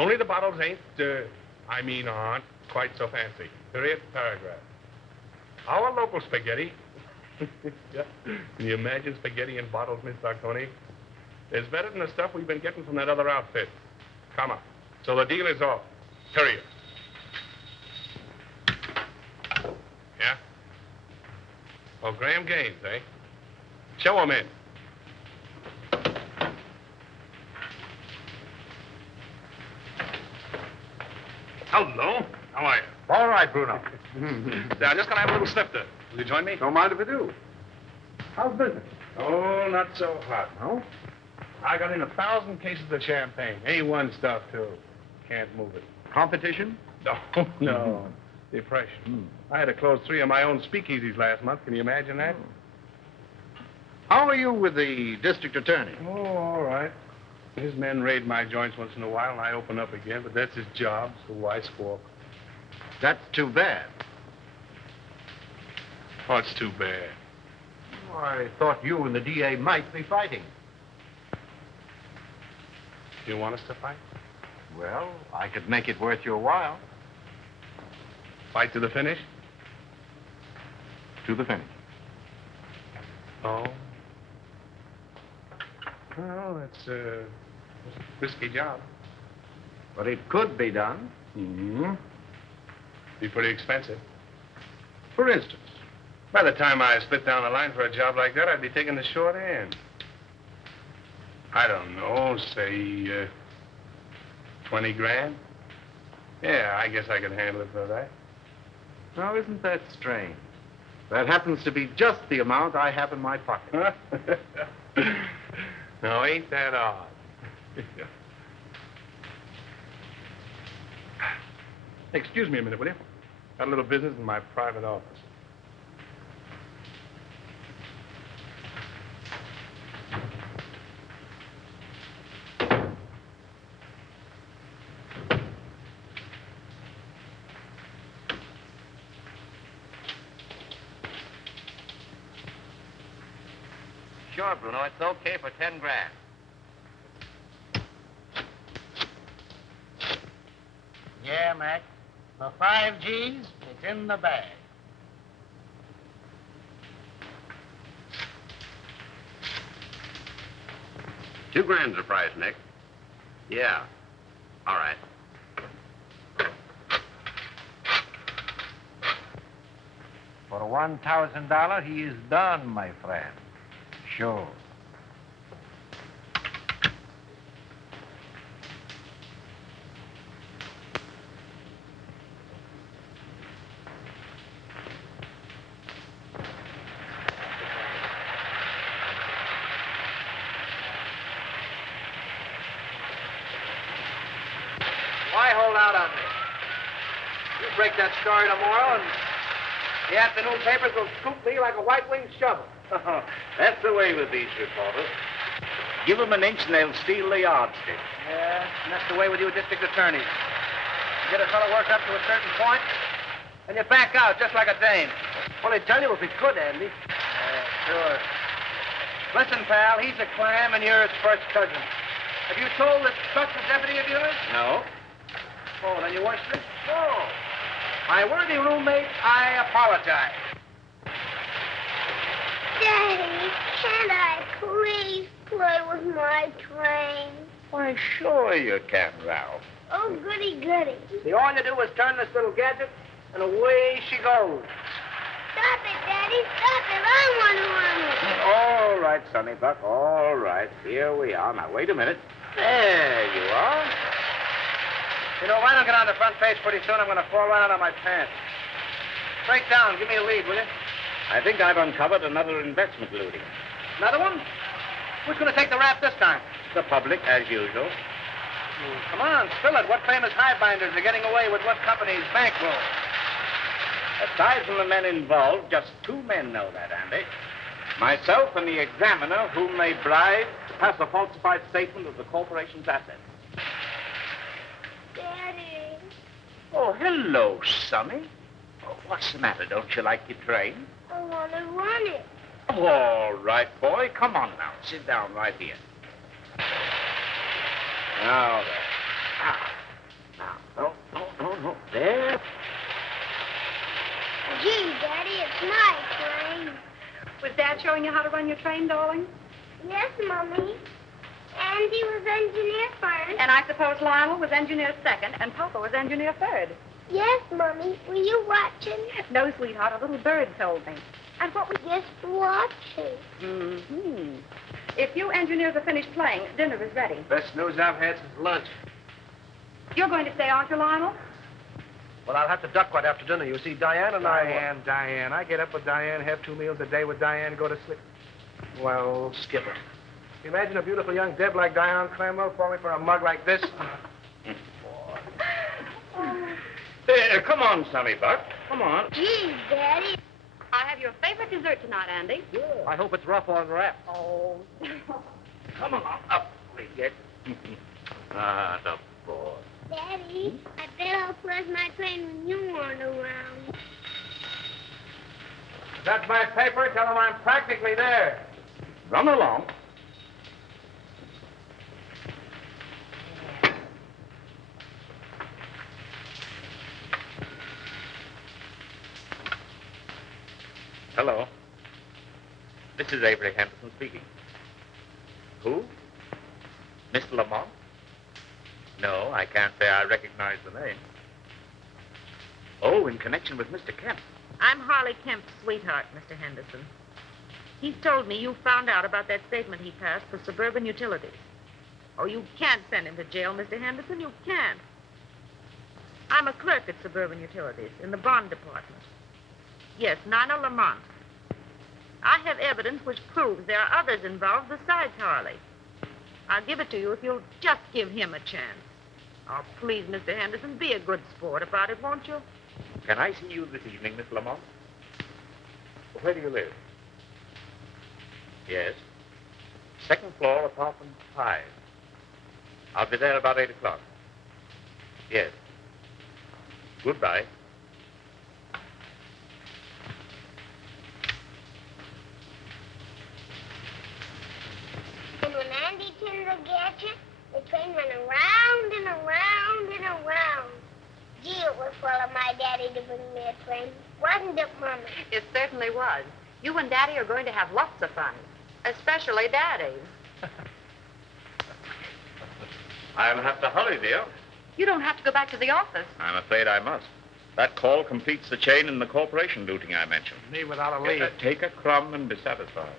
Only the bottles aren't quite so fancy. Period, paragraph. Our local spaghetti. Yeah. Can you imagine spaghetti in bottles, Miss Sarconi? It's better than the stuff we've been getting from that other outfit. Come on. So the deal is off. Period. Yeah? Oh, Graham Gaines, eh? Show him in. Hello. How are you? All right, Bruno. Now, just gonna have a little snifter. Will you join me? Don't mind if I do. How's business? Oh, not so hot. No? I got in 1,000 cases of champagne. A1 stuff, too. Can't move it. Competition? No, no. Depression. I had to close 3 of my own speakeasies last month. Can you imagine that? How are you with the district attorney? Oh, all right. His men raid my joints once in a while, and I open up again, but that's his job, so why squawk? That's too bad. What's too bad? Oh, I thought you and the DA might be fighting. Do you want us to fight? Well, I could make it worth your while. Fight to the finish? To the finish. Oh. Well, it's a risky job. But it could be done. Mm-hmm. Be pretty expensive. For instance? By the time I split down the line for a job like that, I'd be taking the short end. I don't know, say, 20 grand? Yeah, I guess I could handle it for that. Now, isn't that strange? That happens to be just the amount I have in my pocket. No, ain't that odd? Excuse me a minute, will you? Got a little business in my private office. Sure, Bruno. It's okay for 10 grand. Yeah, Mac. For 5 G's, it's in the bag. $2 grand's the price, Nick. Yeah. All right. For $1,000, he is done, my friend. Sure. Why hold out on me? You break that story tomorrow, and the afternoon papers will scoop me like a white-winged shovel. That's the way with these reporters. Give them an inch and they'll steal the yardstick. Yeah, and that's the way with you district attorneys. You get a fellow worked up to a certain point, and you back out just like a dame. Well, they'd tell you if he could, Andy. Yeah, sure. Listen, pal, he's a clam and you're his first cousin. Have you told this Chuck's a deputy of yours? No. Oh, then you weren't sick? No. My worthy roommate, I apologize. Daddy, can't I please play with my train? Why, sure you can, Ralph. Oh, goody, goody. See, all you do is turn this little gadget, and away she goes. Stop it, Daddy, stop it. I want to run it. All right, Sonny Buck, all right. Here we are. Now, wait a minute. There you are. You know, if I don't get on the front page pretty soon, I'm going to fall right out of my pants. Break down. Give me a lead, will you? I think I've uncovered another investment looting. Another one? Who's going to take the rap this time? The public, as usual. Come on, spill it. What famous highbinders are getting away with what company's bankroll? Aside from the men involved, just 2 men know that, Andy. Myself and the examiner, whom they bribed to pass a falsified statement of the corporation's assets. Daddy. Oh, hello, Sonny. Oh, what's the matter? Don't you like your train? I want to run it. Oh, all right, boy. Come on now. Sit down right here. Now, there. There. Gee, Daddy, it's my train. Was Dad showing you how to run your train, darling? Yes, Mommy. Andy was engineer first. And I suppose Lionel was engineer second, and Papa was engineer third. Yes, Mommy. Were you watching? No, sweetheart, a little bird told me. And what was... Just watching. Mm-hmm. If you engineers are finished playing, dinner is ready. Best news I've had since lunch. You're going to stay, aren't you, Lionel? Well, I'll have to duck right after dinner. You see, Diane and I... Diane. I get up with Diane, have 2 meals a day with Diane, go to sleep. Well, Skipper, imagine a beautiful young Deb like Diane Cranwell falling for a mug like this. Come on, Sonny Buck. Come on. Gee, Daddy. I have your favorite dessert tonight, Andy. I hope it's rough on wrap. Oh. Come on, up we get. The boy. Daddy, I bet I'll flush my train when you aren't around. That's my paper. Tell them I'm practically there. Run along. Hello. This is Avery Henderson speaking. Who? Mr. Lamont? No, I can't say I recognize the name. Oh, in connection with Mr. Kemp. I'm Harley Kemp's sweetheart, Mr. Henderson. He's told me you found out about that statement he passed for Suburban Utilities. Oh, you can't send him to jail, Mr. Henderson. You can't. I'm a clerk at Suburban Utilities in the bond department. Yes, Nina Lamont. I have evidence which proves there are others involved besides Harley. I'll give it to you if you'll just give him a chance. Oh, please, Mr. Henderson, be a good sport about it, won't you? Can I see you this evening, Miss Lamont? Where do you live? Yes. Second floor, apartment 5. I'll be there about 8 o'clock. Yes. Goodbye. And when Andy turned the gadget, the train went around and around and around. Gee, it was full of my daddy to bring me a train. Wasn't it, Mommy? It certainly was. You and Daddy are going to have lots of fun. Especially Daddy. I'll have to hurry, dear. You don't have to go back to the office. I'm afraid I must. That call completes the chain in the corporation looting I mentioned. Me without a lead. Take a crumb and be satisfied.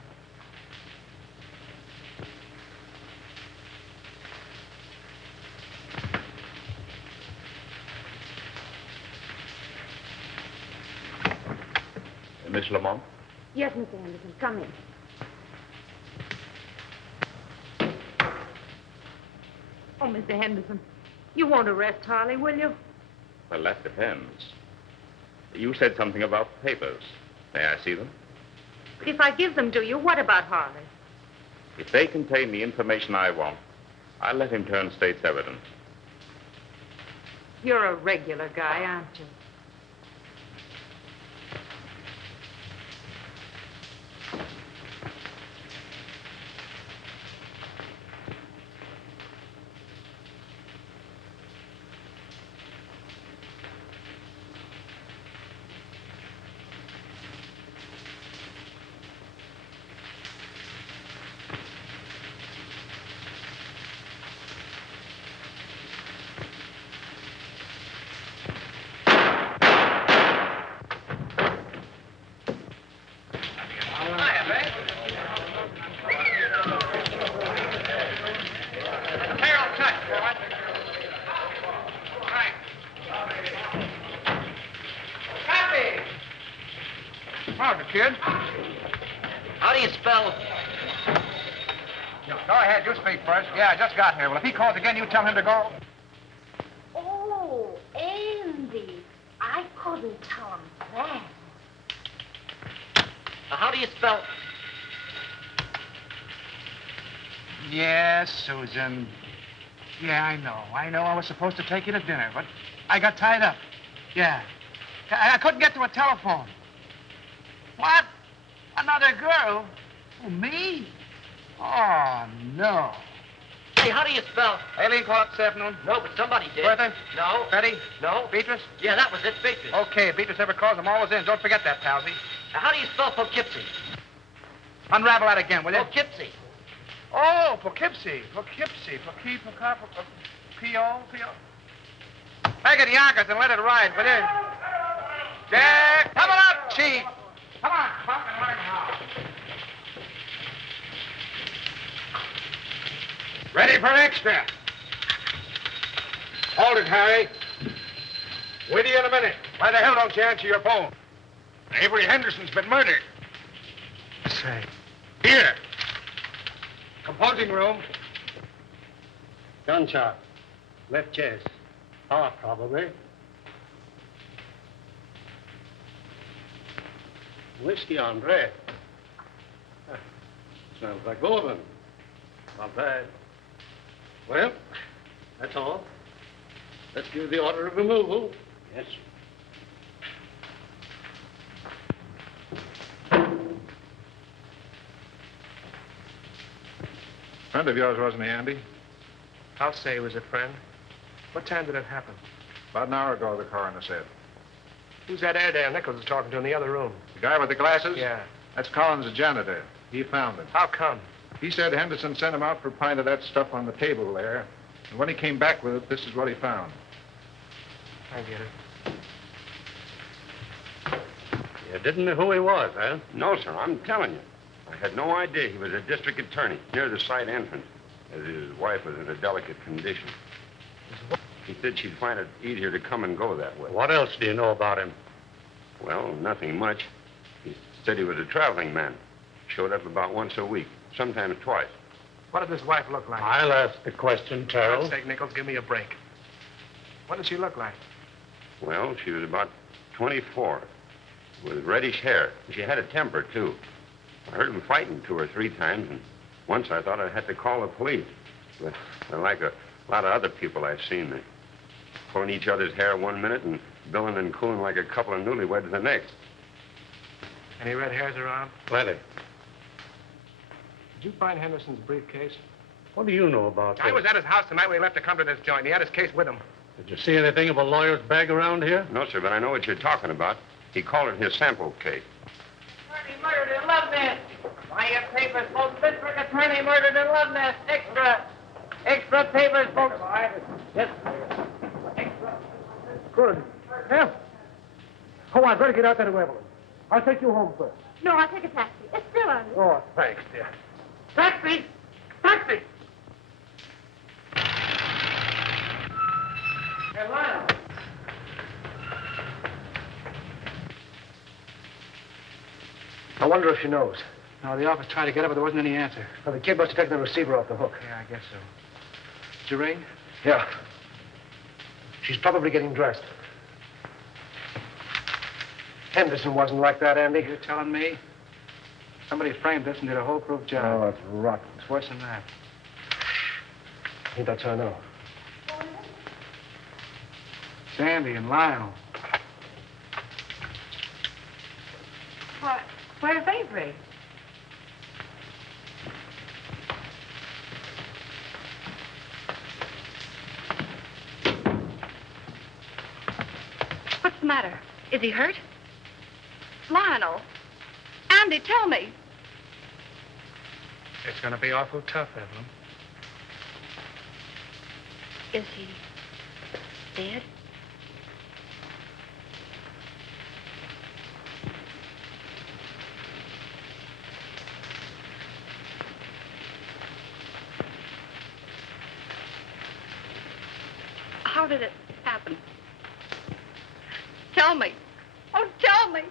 Miss Lamont? Yes, Mr. Henderson, come in. Oh, Mr. Henderson, you won't arrest Harley, will you? Well, that depends. You said something about papers. May I see them? If I give them to you, what about Harley? If they contain the information I want, I'll let him turn state's evidence. You're a regular guy, aren't you? Kid? How do you spell... Go ahead, you speak first. Yeah, I just got here. Well, if he calls again, you tell him to go. Oh, Andy. I couldn't tell him that. How do you spell... Yes, Susan. Yeah, I know. I was supposed to take you to dinner, but I got tied up. Yeah. I couldn't get to a telephone. What? Another girl? Oh, me? Oh, no. Hey, how do you spell? Aileen called up this afternoon. No, but somebody did. Bertha? No. Betty? No. Beatrice? Yeah, that was it, Beatrice. Okay, if Beatrice ever calls, I'm always in. Don't forget that, Palsy. Now, how do you spell Poughkeepsie? Unravel that again, will you? Poughkeepsie. Oh, Poughkeepsie. Poughkeepsie. P-O. Make it Yonkers and let it ride, will you? Jack, coming up, Chief. Come on, Buck, and learn how. Ready for extra. Hold it, Harry. With you in a minute. Why the hell don't you answer your phone? Avery Henderson's been murdered. Say. Here. Composing room. Gunshot. Left chest. Heart, probably. Whiskey on red. Smells like bourbon. Not bad. Well, that's all. Let's give the order of removal. Yes. Friend of yours, wasn't he, Andy? I'll say he was a friend. What time did it happen? About an hour ago, the coroner said. Who's that Airedale Nichols is talking to in the other room? The guy with the glasses? Yeah. That's Collins, the janitor. He found him. How come? He said Henderson sent him out for a pint of that stuff on the table there. And when he came back with it, this is what he found. I get it. You didn't know who he was, huh? No, sir, I'm telling you. I had no idea he was a district attorney near the site entrance, as his wife was in a delicate condition. He said she'd find it easier to come and go that way. What else do you know about him? Well, nothing much. He said he was a traveling man. Showed up about once a week, sometimes twice. What did his wife look like? I'll ask the question, For Terrell. God's sake, Nichols, give me a break. What did she look like? Well, she was about 24, with reddish hair. She had a temper, too. I heard them fighting 2 or 3 times, and once I thought I had to call the police. But they're like a lot of other people I've seen. They're pulling each other's hair one minute and billing and cooling like a couple of newlyweds the next. Any red hairs around? Plenty. Did you find Henderson's briefcase? What do you know about this? I was at his house tonight when he left to come to this joint. He had his case with him. Did you see anything of a lawyer's bag around here? No, sir, but I know what you're talking about. He called it his sample case. Attorney murdered in Love Nest. Buy your papers, folks. District attorney murdered in Love Nest. Extra. Extra papers, folks. Yes. Extra. Good. Em. Come on, better get out there to Evelyn. I'll take you home first. No, I'll take a taxi. It's still on. Oh, thanks, dear. Taxi. Taxi. Hey, Lionel. I wonder if she knows. No, the office tried to get her, but there wasn't any answer. Well, the kid must have taken the receiver off the hook. Yeah, I guess so. Did you ring? Yeah. She's probably getting dressed. Henderson wasn't like that, Andy. You're telling me? Somebody framed this and did a whole-proof job. Oh, it's rotten. It's worse than that. I think that's her now. Sandy and Lionel. What? Where's Avery? What's the matter? Is he hurt? Lionel. Andy, tell me. It's going to be awful tough, Evelyn. Is he dead? How did it happen? Tell me. Oh, tell me.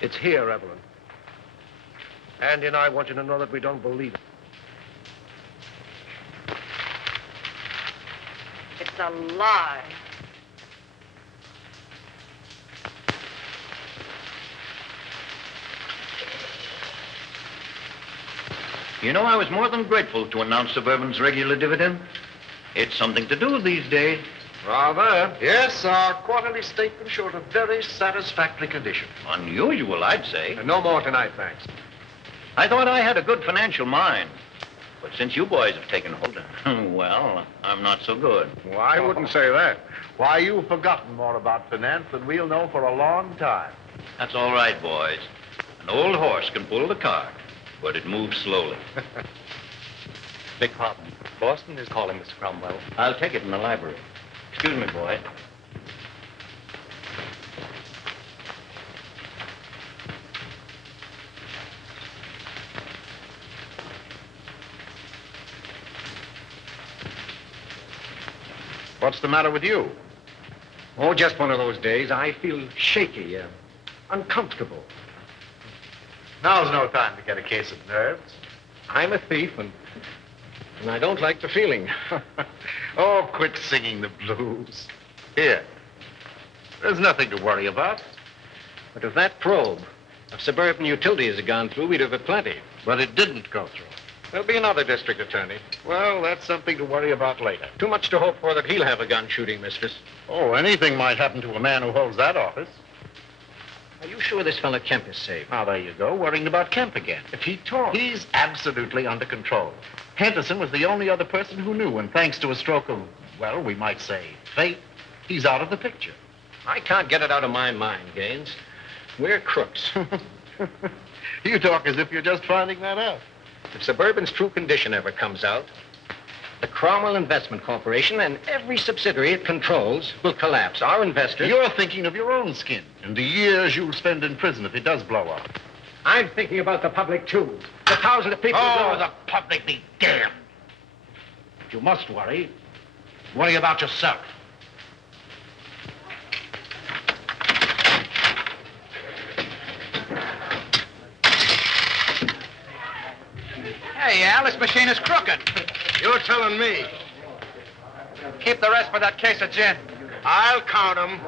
It's here, Evelyn. Andy and I want you to know that we don't believe it. It's a lie. You know, I was more than grateful to announce Suburban's regular dividend. It's something to do these days. Rather. Yes, our quarterly statement showed a very satisfactory condition. Unusual, I'd say. No more tonight, thanks. I thought I had a good financial mind. But since you boys have taken hold, well, I'm not so good. Well, I wouldn't say that. Why, you've forgotten more about finance than we'll know for a long time. That's all right, boys. An old horse can pull the cart, but it moves slowly. Beg pardon. Boston is calling, Mr. Cromwell. I'll take it in the library. Excuse me, boy. What's the matter with you? Oh, just one of those days. I feel shaky, uncomfortable. Now's no time to get a case of nerves. I'm a thief, and I don't like the feeling. Oh, quit singing the blues. Here. There's nothing to worry about. But if that probe of Suburban Utilities had gone through, we'd have plenty. But it didn't go through. There'll be another district attorney. Well, that's something to worry about later. Too much to hope for that he'll have a gun shooting mistress. Oh, anything might happen to a man who holds that office. Are you sure this fellow Kemp is safe? Now, there you go, worrying about Kemp again. If he talks. He's absolutely under control. Henderson was the only other person who knew, and thanks to a stroke of, well, we might say, fate, he's out of the picture. I can't get it out of my mind, Gaines. We're crooks. You talk as if you're just finding that out. If Suburban's true condition ever comes out, the Cromwell Investment Corporation and every subsidiary it controls will collapse. Our investors... You're thinking of your own skin and the years you'll spend in prison if it does blow up. I'm thinking about the public, too. The thousands of people... Oh, the public be damned. If you must worry, worry about yourself. Hey, Al, this machine is crooked. You're telling me. Keep the rest for that case of gin. I'll count 'em.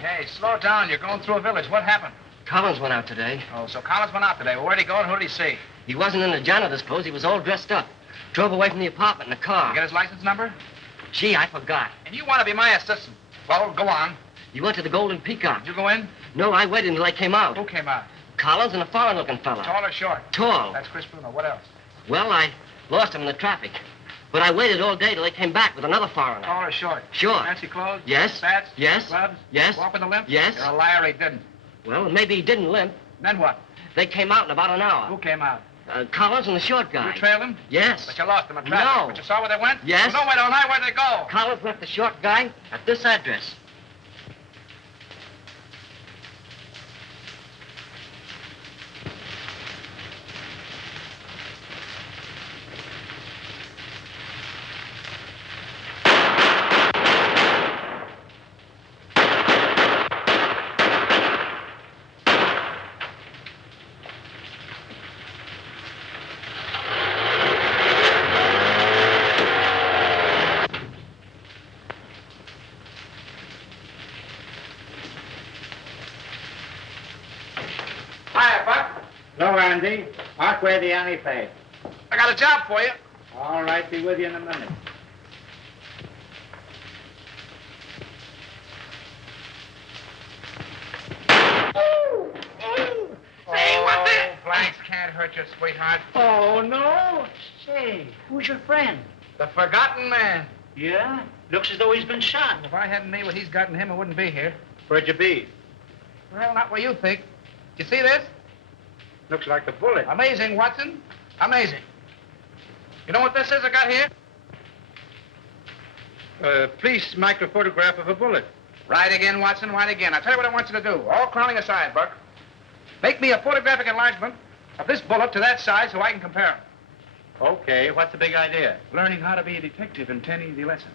Hey, slow down. You're going through a village. What happened? Collins went out today. Oh, so Collins went out today. Well, where'd he go and who did he see? He wasn't in the janitor's clothes. He was all dressed up. Drove away from the apartment in a car. You get his license number? Gee, I forgot. And you want to be my assistant. Well, go on. He went to the Golden Peacock. Did you go in? No, I waited until I came out. Who came out? Collins and a foreign-looking fella. Tall or short? Tall. That's Chris Bruno. What else? Well, I lost him in the traffic. But I waited all day till they came back with another foreigner. Tall or short? Short. Fancy clothes? Yes. Spats? Yes. Gloves? Yes. Walk with a limp? Yes. You're a liar. He didn't. Well, maybe he didn't limp. Then what? They came out in about an hour. Who came out? Collins and the short guy. You trailed him? Yes. But you lost him in traffic. No. But you saw where they went? Yes. Well, no, wait, don't I? Where'd they go? Collins left the short guy at this address. Hiya, Buck. Hello, Andy. Mark where the Annie paid. I got a job for you. All right, be with you in a minute. Say, what the? Blanks can't hurt you, sweetheart. Oh, no. Say, who's your friend? The forgotten man. Yeah? Looks as though he's been shot. If I hadn't made what he's got in him, I wouldn't be here. Where'd you be? Well, not where you think. You see this? Looks like the bullet. Amazing, Watson. Amazing. You know what this is I got here? Police microphotograph of a bullet. Right again, Watson, right again. I'll tell you what I want you to do. All clowning aside, Buck. Make me a photographic enlargement of this bullet to that size so I can compare them. Okay, what's the big idea? Learning how to be a detective in 10 easy lessons.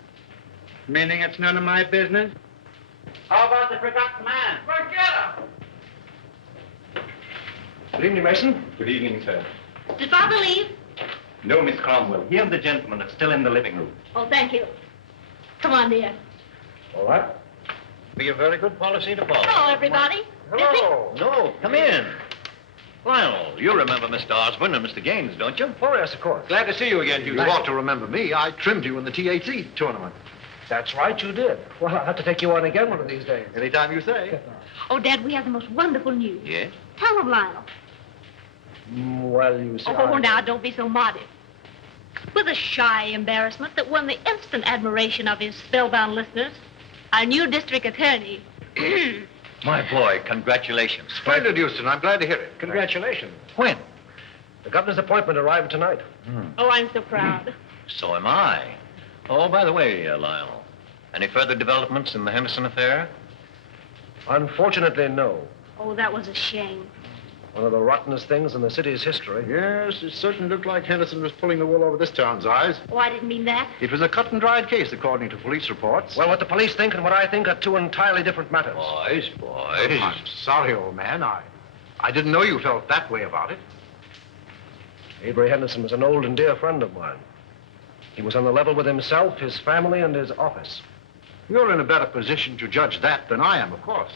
Meaning it's none of my business? How about the forgotten man? Forget him! Good evening, Mason. Good evening, sir. Did Father leave? No, Miss Cromwell. He and the gentleman are still in the living room. Oh, thank you. Come on, dear. All right. Be a very good policy to follow. Hello, everybody. Hello. No, come in. Lionel, you remember Mr. Osborne and Mr. Gaines, don't you? Oh, yes, of course. Glad to see you again, Hugh. You ought to remember me. I trimmed you in the THC tournament. That's right, you did. Well, I'll have to take you on again one of these days. Anytime you say. Oh, Dad, we have the most wonderful news. Yes? Tell them, Lionel. Well, you see. Oh, now, don't be so modest. With a shy embarrassment that won the instant admiration of his spellbound listeners, our new district attorney. My boy, congratulations. Splendid, Houston. I'm glad to hear it. Congratulations. When? The governor's appointment arrived tonight. Oh, I'm so proud. So am I. Oh, by the way, Lionel, any further developments in the Henderson affair? Unfortunately, no. Oh, that was a shame. One of the rottenest things in the city's history. Yes, it certainly looked like Henderson was pulling the wool over this town's eyes. Oh, I didn't mean that. It was a cut and dried case, according to police reports. Well, what the police think and what I think are two entirely different matters. Boys. I'm sorry, old man. I didn't know you felt that way about it. Avery Henderson was an old and dear friend of mine. He was on the level with himself, his family, and his office. You're in a better position to judge that than I am, of course.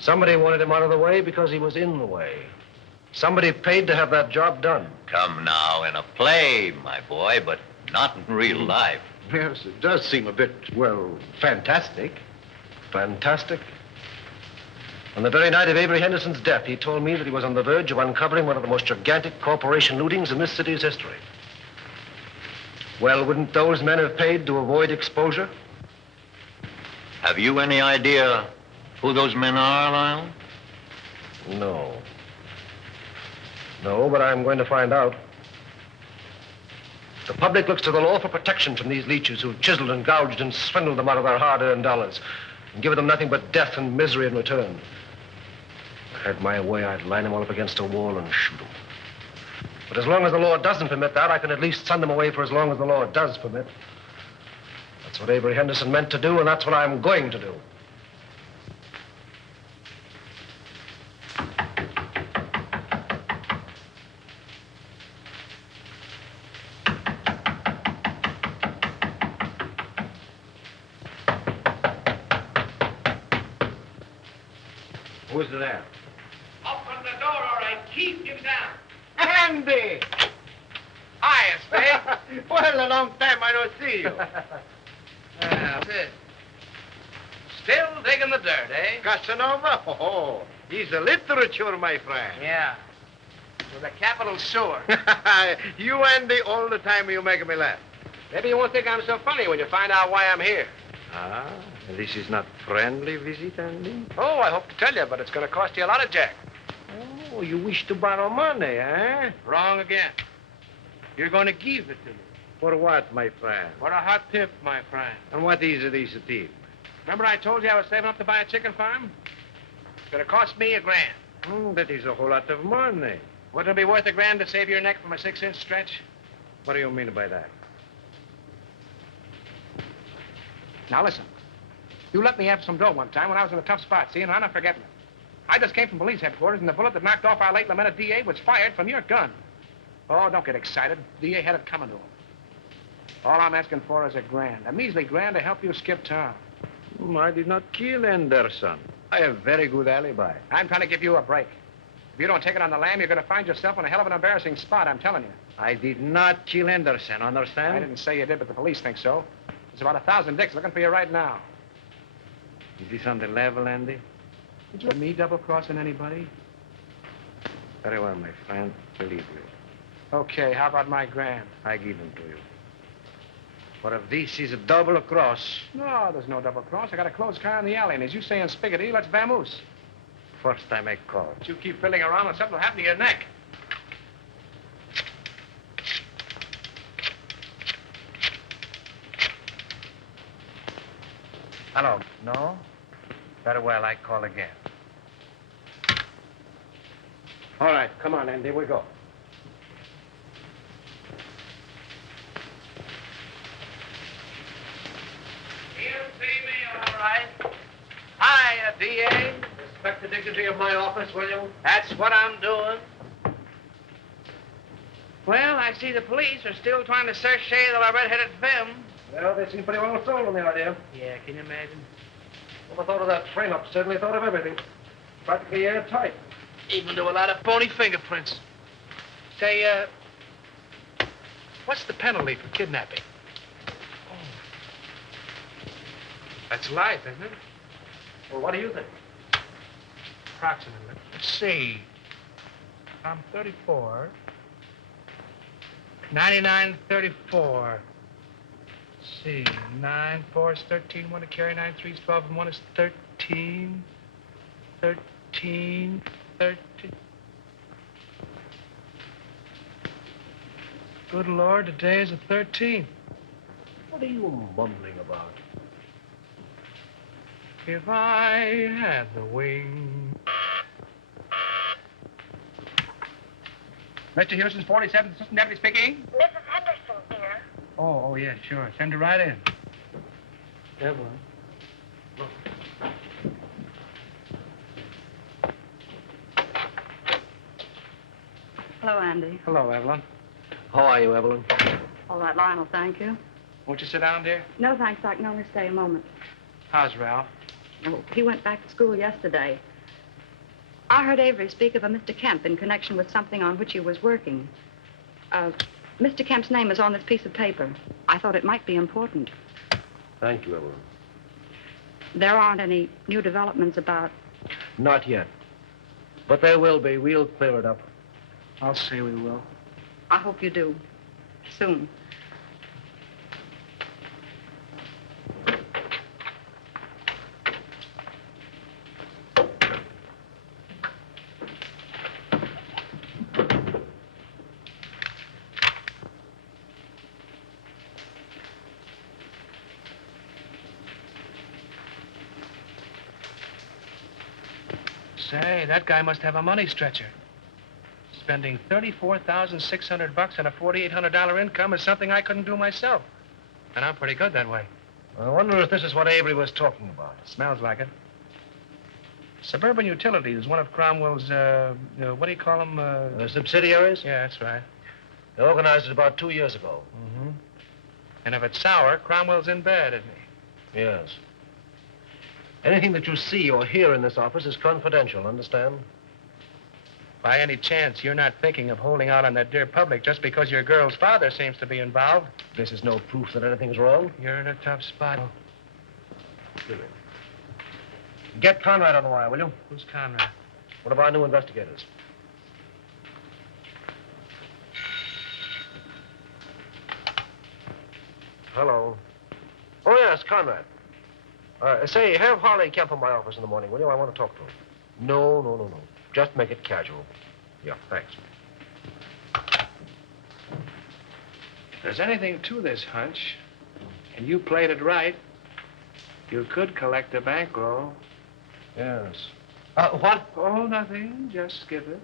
Somebody wanted him out of the way because he was in the way. Somebody paid to have that job done. Come now, in a play, my boy, but not in real life. Yes, it does seem a bit, well, fantastic. Fantastic. On the very night of Avery Henderson's death, he told me that he was on the verge of uncovering one of the most gigantic corporation lootings in this city's history. Well, wouldn't those men have paid to avoid exposure? Have you any idea who those men are, Lionel? No. No, but I'm going to find out. The public looks to the law for protection from these leeches who've chiseled and gouged and swindled them out of their hard-earned dollars and given them nothing but death and misery in return. If I had my way, I'd line them all up against a wall and shoot them. But as long as the law doesn't permit that, I can at least send them away for as long as the law does permit. That's what Avery Henderson meant to do, and that's what I'm going to do. Who's there? Open the door, all right. Keep him down. Andy! Hiya, Spade. Well, a long time I don't see you. That's it. Still digging the dirt, eh? Casanova? Oh, he's a literature, my friend. Yeah. With a capital sewer. You, Andy, all the time you make me laugh. Maybe you won't think I'm so funny when you find out why I'm here. Ah, this is not friendly visit, Andy? Oh, I hope to tell you, but it's going to cost you a lot of jack. Oh, you wish to borrow money, eh? Wrong again. You're going to give it to me. For what, my friend? For a hot tip, my friend. And what is this tip? Remember I told you I was saving up to buy a chicken farm? It's going to cost me $1,000. That is a whole lot of money. Wouldn't it be worth $1,000 to save your neck from a 6-inch stretch? What do you mean by that? Now, listen. You let me have some dough one time when I was in a tough spot, see, and I'm not forgetting it. I just came from police headquarters, and the bullet that knocked off our late lamented DA was fired from your gun. Oh, don't get excited. DA had it coming to him. All I'm asking for is $1,000, a measly $1,000 to help you skip town. I did not kill Anderson. I have very good alibi. I'm trying to give you a break. If you don't take it on the lam, you're going to find yourself in a hell of an embarrassing spot, I'm telling you. I did not kill Anderson, understand? I didn't say you did, but the police think so. There's about 1,000 dicks looking for you right now. Is this on the level, Andy? Did you me double-crossing anybody? Very well, my friend. Believe you. Okay, how about my $1,000? I give them to you. But if this is a double cross... No, there's no double cross. I got a closed car in the alley, and as you say in Spiggity, let's vamoose. First time I call. But you keep fiddling around and something will happen to your neck. Hello. No? Very well, I call again. All right, come on, Andy, we go. You see me, all right. Hiya, DA. Respect the dignity of my office, will you? That's what I'm doing. Well, I see the police are still trying to search Shea the red-headed femme. Well, they seem pretty well sold on the idea. Yeah, can you imagine? Never thought of that frame-up. Certainly thought of everything. Practically airtight. Even to a lot of phony fingerprints. Say, what's the penalty for kidnapping? Oh. That's life, isn't it? Well, what do you think? Approximately. Let's see. I'm 34. 99, 34. Let's see. 9, 4 is 13. 1 to carry. 9, 3 is 12. And 1 is 13. 13. 13. Good Lord, today is the 13th. What are you mumbling about? If I had the wing. Mr. Houston's 47th Assistant Deputy speaking. Mrs. Henderson here. Oh, yeah, sure. Send her right in. Evelyn. Hello, Andy. Hello, Evelyn. How are you, Evelyn? All right, Lionel, thank you. Won't you sit down, dear? No, thanks. I can only stay a moment. How's Ralph? Oh, he went back to school yesterday. I heard Avery speak of a Mr. Kemp in connection with something on which he was working. Mr. Kemp's name is on this piece of paper. I thought it might be important. Thank you, Evelyn. There aren't any new developments about... Not yet. But there will be. We'll clear it up. I'll say we will. I hope you do. Soon. Say, that guy must have a money stretcher. Spending $34,600 on a $4,800 income is something I couldn't do myself. And I'm pretty good that way. I wonder if this is what Avery was talking about. Smells like it. Suburban Utilities is one of Cromwell's, what do you call them? Subsidiaries? Yeah, that's right. They organized it about 2 years ago. Mm-hmm. And if it's sour, Cromwell's in bed, isn't he? Yes. Anything that you see or hear in this office is confidential, understand? By any chance, you're not thinking of holding out on that dear public just because your girl's father seems to be involved? This is no proof that anything's wrong. You're in a tough spot. Get Conrad on the wire, will you? Who's Conrad? One of our new investigators. Hello. Oh, yes, Conrad. Say, have Harley Kemp in my office in the morning, will you? I want to talk to him. No. Just make it casual. Yeah, thanks. If there's anything to this hunch, and you played it right, you could collect a bankroll. Yes. What? Oh, nothing. Just skip it.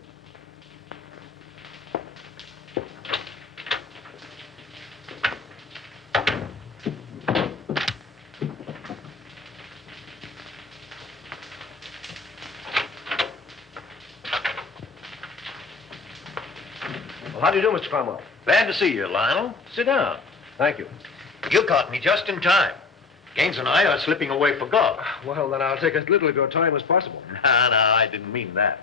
How do you do, Mr. Cromwell? Glad to see you, Lionel. Sit down. Thank you. You caught me just in time. Gaines and I are slipping away for golf. Well, then I'll take as little of your time as possible. No, I didn't mean that.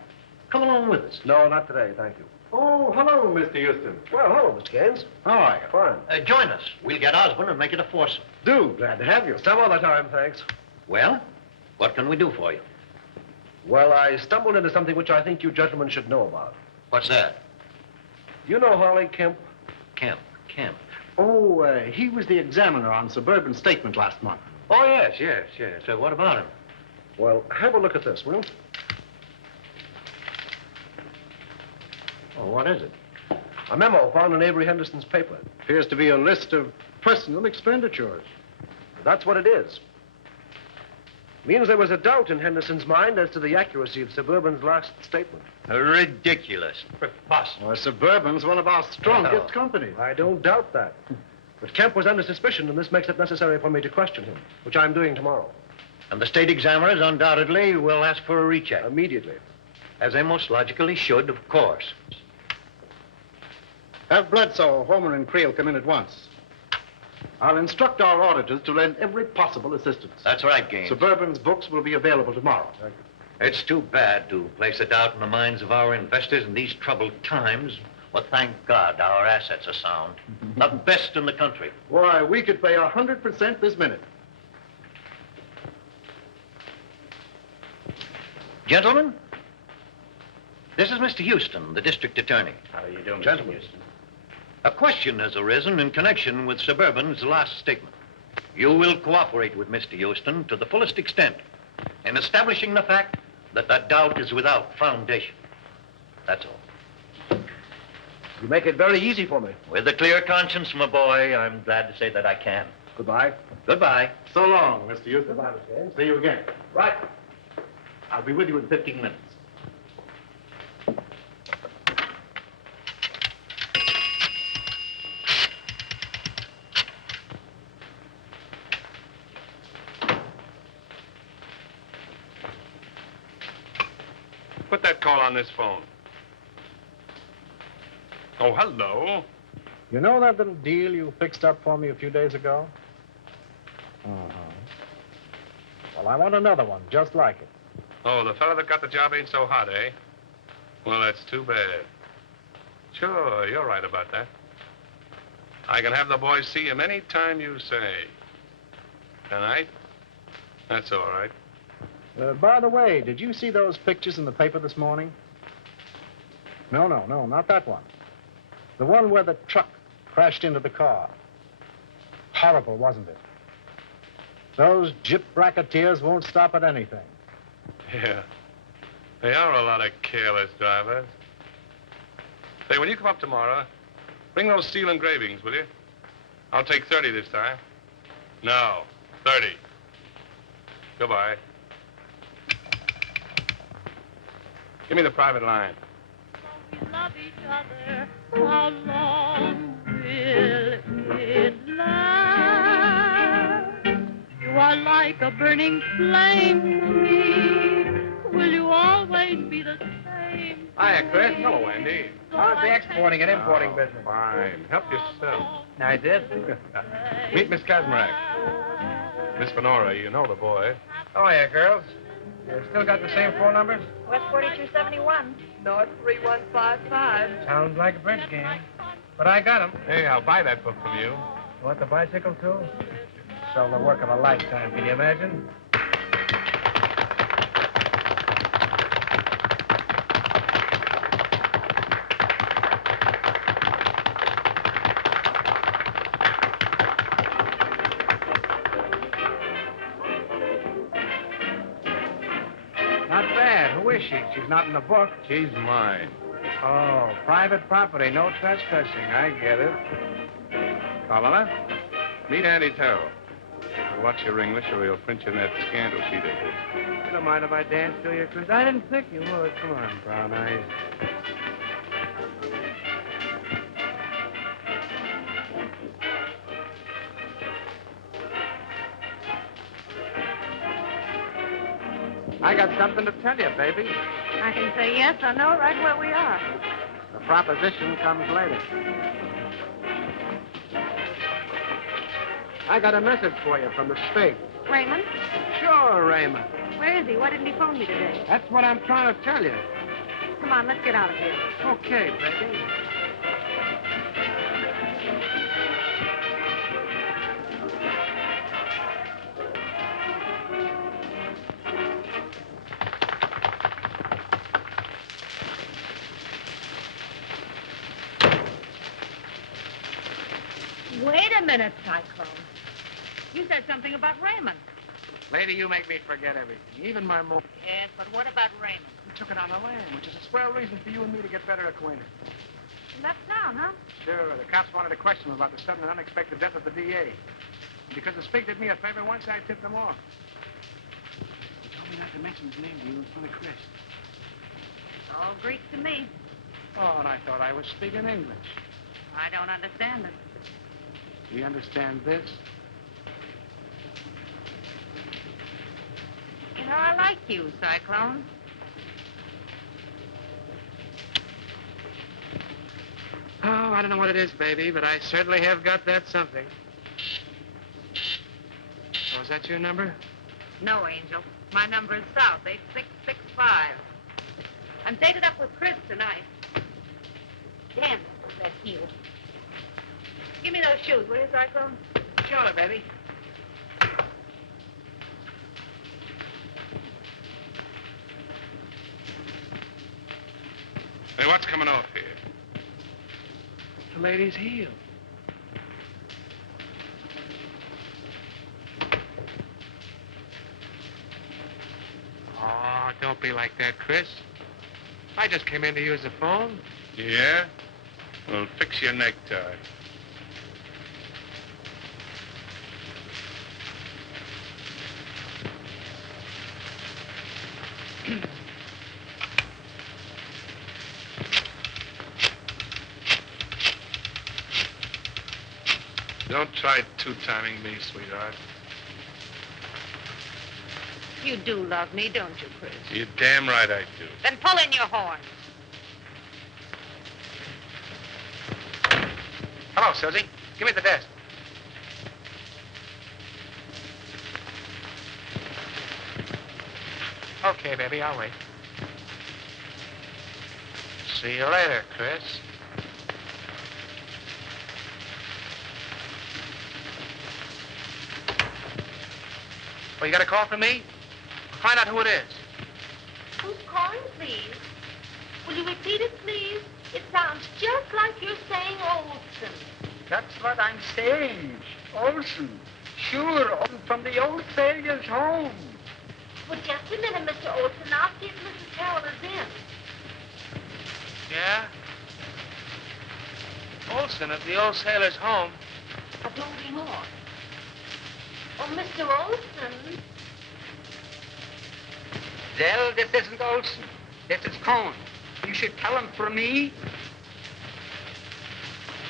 Come along with us. No, not today, thank you. Oh, hello, Mr. Houston. Well, hello, Mr. Gaines. How are you? Fine. Join us. We'll get Osborne and make it a foursome. Do. Glad to have you. Some other time, thanks. Well, what can we do for you? Well, I stumbled into something which I think you gentlemen should know about. What's that? You know Harley Kemp? Kemp. Oh, he was the examiner on Suburban Statement last month. Oh, yes. So what about him? Well, have a look at this, will you? Oh, what is it? A memo found in Avery Henderson's paper. Appears to be a list of personal expenditures. That's what it is. Means there was a doubt in Henderson's mind as to the accuracy of Suburban's last statement. Ridiculous. Preposterous. Well, Suburban's one of our strongest companies. I don't doubt that. But Kemp was under suspicion, and this makes it necessary for me to question him, which I'm doing tomorrow. And the state examiners undoubtedly will ask for a recheck. Immediately. As they most logically should, of course. Have Bledsoe, Homer, and Creel come in at once. I'll instruct our auditors to lend every possible assistance. That's right, Gaines. Suburban's books will be available tomorrow. Thank It's too bad to place a doubt in the minds of our investors in these troubled times. Well, thank God our assets are sound. The best in the country. Why, we could pay 100% this minute. Gentlemen, this is Mr. Houston, the district attorney. How are you doing, Gentlemen. Mr. Houston? A question has arisen in connection with Suburban's last statement. You will cooperate with Mr. Houston to the fullest extent in establishing the fact that that doubt is without foundation. That's all. You make it very easy for me. With a clear conscience, my boy, I'm glad to say that I can. Goodbye. Goodbye. So long, Mr. Houston. Goodbye, Mr. Haynes. See you again. Right. I'll be with you in 15 minutes. Put that call on this phone. Oh, hello. You know that little deal you fixed up for me a few days ago? Well, I want another one just like it. Oh, the fella that got the job ain't so hot, eh? Well, that's too bad. Sure, you're right about that. I can have the boys see him any time you say. Tonight? That's all right. By the way, did you see those pictures in the paper this morning? No, not that one. The one where the truck crashed into the car. Horrible, wasn't it? Those gyp racketeers won't stop at anything. Yeah. They are a lot of careless drivers. Say, when you come up tomorrow, bring those steel engravings, will you? I'll take 30 this time. No, 30. Goodbye. Give me the private line. We love each other. How long will it last? You are like a burning flame to me. Will you always be the same? Hiya, Chris. Hello, Andy. How's the exporting and importing business? Fine. Help yourself. I did. Meet Miss Kazmarek. Miss Fenora, you know the boy. Oh, yeah, girls. You still got the same phone numbers? West 4271. North 3155. Sounds like a bridge game. But I got 'em. Hey, I'll buy that book from you. You want the bicycle, too? Sell the work of a lifetime, can you imagine? Not bad. Who is she? She's not in the book. She's mine. Oh, private property, no trespassing. I get it. Colonna, meet Andy Terrell. Watch your English or he'll print you in that scandal sheet of his. You don't mind if I dance to you, Chris? I didn't think you would. Come on, Brown Eyes. I got something to tell you, baby. I can say yes or no right where we are. The proposition comes later. I got a message for you from the state. Raymond? Sure, Raymond. Where is he? Why didn't he phone me today? That's what I'm trying to tell you. Come on, let's get out of here. Okay, baby. Wait a minute, Cyclone. You said something about Raymond. Lady, you make me forget everything, even my mom. Yes, but what about Raymond? We took it on the lam, which is a swell reason for you and me to get better acquainted. He left town, huh? Sure, the cops wanted to question him about the sudden and unexpected death of the DA. And because the Spig did me a favor once, I tipped them off. He told me not to mention his name to you in front of Chris. It's all Greek to me. Oh, and I thought I was speaking English. I don't understand it. Do you understand this? You know, I like you, Cyclone. Oh, I don't know what it is, baby, but I certainly have got that something. Oh, is that your number? No, Angel. My number is South, 866 5. I'm dated up with Chris tonight. Damn, that heel. Give me those shoes, will you, Cyclone? Sure, baby. Hey, what's coming off here? The lady's heel. Oh, don't be like that, Chris. I just came in to use the phone. Yeah? Well, fix your necktie. Don't try two-timing me, sweetheart. You do love me, don't you, Chris? You're damn right I do. Then pull in your horns. Hello, Susie. Give me the desk. Okay, baby, I'll wait. See you later, Chris. Well, you got a call from me? Find out who it is. Who's calling, please? Will you repeat it, please? It sounds just like you're saying Olson. That's what I'm saying. Olson. Sure, from the old sailor's home. Well, just a minute, Mr. Olson. I'll see if Mrs. Carroll is in. Yeah? Olson at the old sailor's home. Don't be more. Oh, Mr. Olson. Well, this isn't Olson. This is Cohn. You should tell him for me.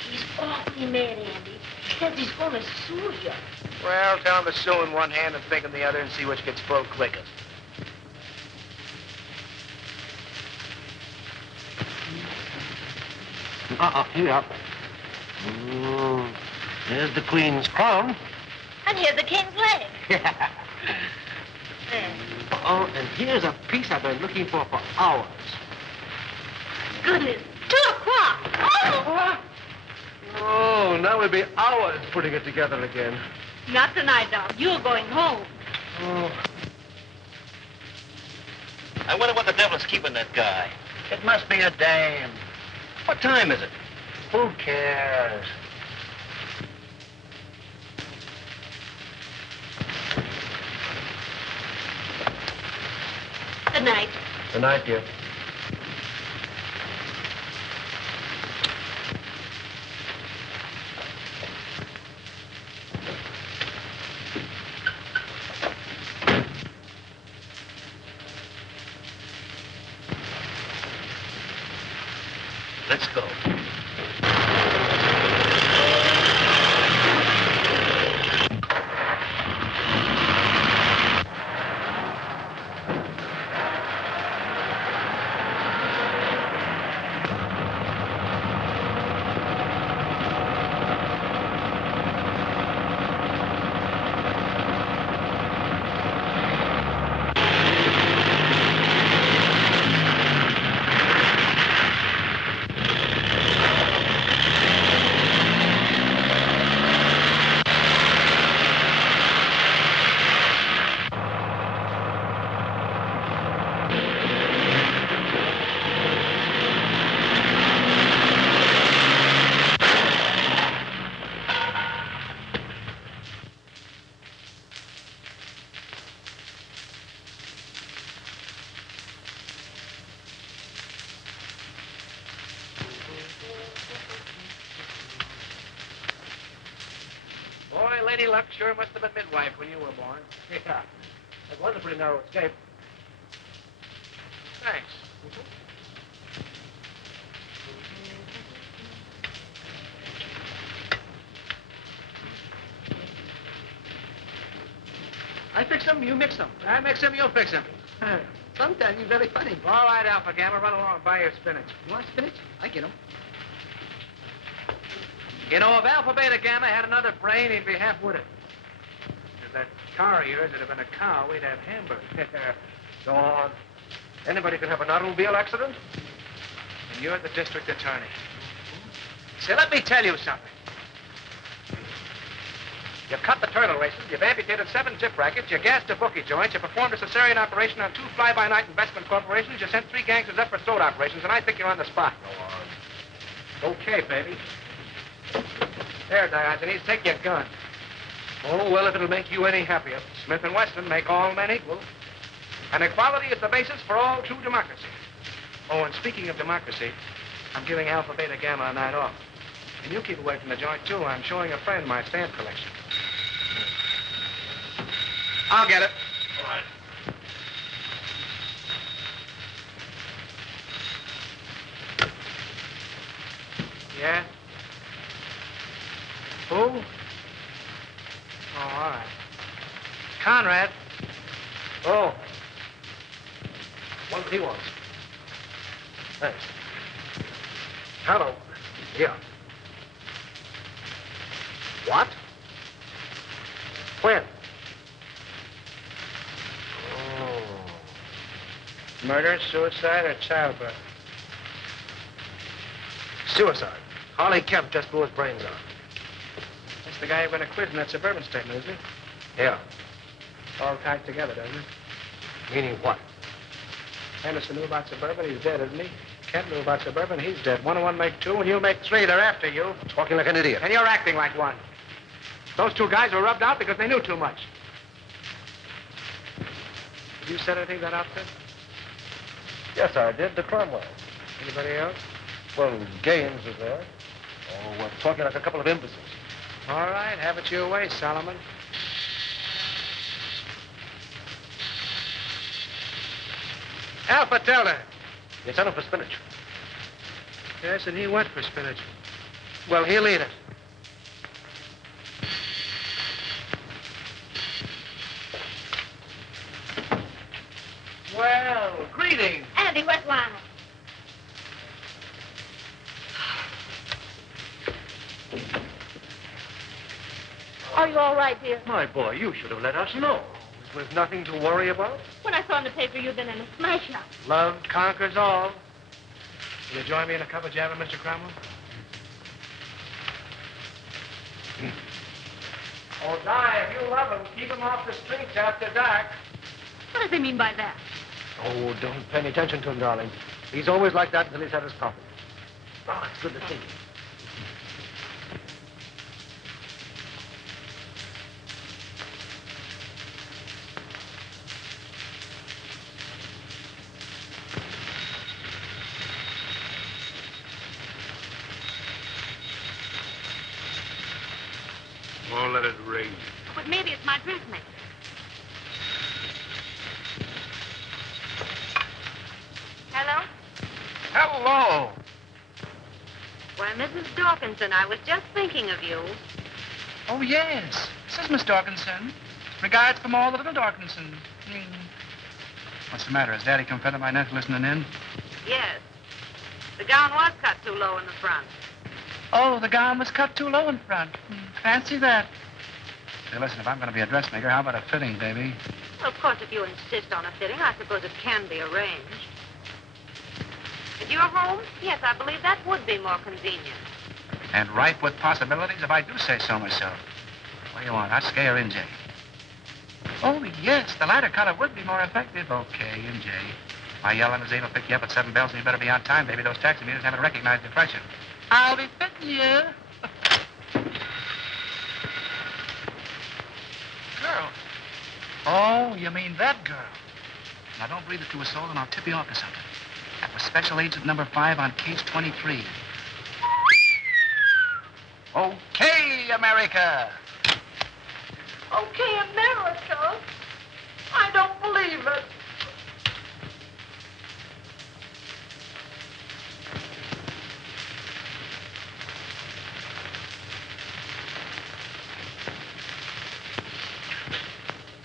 He's awfully mad, Andy. He says he's going to sue you. Well, tell him to sue in one hand and think in the other and see which gets full quickest. Here. There's the Queen's crown. And here's the king's leg. There. Oh, and here's a piece I've been looking for hours. Goodness, 2 o'clock. Oh! Oh, now we'll be hours putting it together again. Not tonight, Doc. You're going home. Oh. I wonder what the devil's keeping that guy. It must be a dame. What time is it? Who cares? Good night. Good night, dear. Let's go. Boy, Lady Luck sure must have been midwife when you were born. Yeah, that was a pretty narrow escape. Thanks. I fix them, you mix them. I mix him, you'll fix him. Sometimes you're very funny. All right, Alpha Gamma, run along and buy your spinach. You want spinach? I get them. You know, if Alpha Beta Gamma had another brain, he'd be half-witted. If that car of yours had been a cow, we'd have hamburgers. Go on. Anybody could have an automobile accident. And you're the district attorney. Say, let me tell you something. You've cut the turtle races, you've amputated 7 zip rackets, you gassed a bookie joint, you performed a cesarean operation on 2 fly-by-night investment corporations, you sent 3 gangsters up for throat operations, and I think you're on the spot. Go on. Okay, baby. There, Diogenes, take your gun. Oh, well, if it'll make you any happier. Smith & Wesson make all men equal. And equality is the basis for all true democracy. Oh, and speaking of democracy, I'm giving Alpha Beta Gamma a night off. And you keep away from the joint, too. I'm showing a friend my stamp collection. I'll get it. All right. Yeah? Who? Oh, all right. Conrad. Oh. What he wants. Thanks. Hello. Yeah. What? When? Oh. Murder, suicide, or childbirth? Suicide. Harley Kemp just blew his brains out. That's the guy you're going to quiz in that suburban statement, isn't it? Yeah. All tied together, doesn't it? Meaning what? Henderson knew about suburban, he's dead, isn't he? Kemp knew about suburban, he's dead. 1 and 1 make 2, and you'll make 3. They're after you. Talking like an idiot. And you're acting like one. Those 2 guys were rubbed out because they knew too much. Did you set anything to that outfit? Yes, I did. To Cromwell. Anybody else? Well, Gaines was there. Oh, we're talking like a couple of imbeciles. All right, have it your way, Solomon. Alpha, tell her. You sent him for spinach. Yes, and he went for spinach. Well, he'll eat it. Well, greetings. Andy, where's Lionel? Are you all right, dear? My boy, you should have let us know. It was nothing to worry about. When I saw in the paper you'd been in a smash-up. Love conquers all. Will you join me in a cup of java, Mr. Cromwell? Oh, Di, if you love him, keep him off the streets after dark. What does he mean by that? Oh, don't pay any attention to him, darling. He's always like that until he's had his coffee. Oh, it's good to see you. Oh, let it ring. But maybe it's my dressmaker. Hello? Hello. Why, Mrs. Dawkinson, I was just thinking of you. Oh, yes. This is Miss Dawkinson. Regards from all the little Dawkinsons. What's the matter? Has Daddy come fed up my neck listening in? Yes. The gown was cut too low in the front. Oh, the gown was cut too low in front. Fancy that. Say, listen, if I'm going to be a dressmaker, how about a fitting, baby? Well, of course, if you insist on a fitting, I suppose it can be arranged. If you're home, yes, I believe that would be more convenient. And ripe with possibilities, if I do say so myself. What do you want, Husky or NJ? Oh, yes, the lighter color would be more effective. Okay, NJ. My yellow limousine will pick you up at 7 bells, and you better be on time, baby. Those taxi meters haven't recognized the freshen. I'll be fitting you. Girl. Oh, you mean that girl. Now, don't breathe it to a soul, and I'll tip you off to something. That was special agent number 5 on case 23. Okay, America. Okay, America. I don't believe it.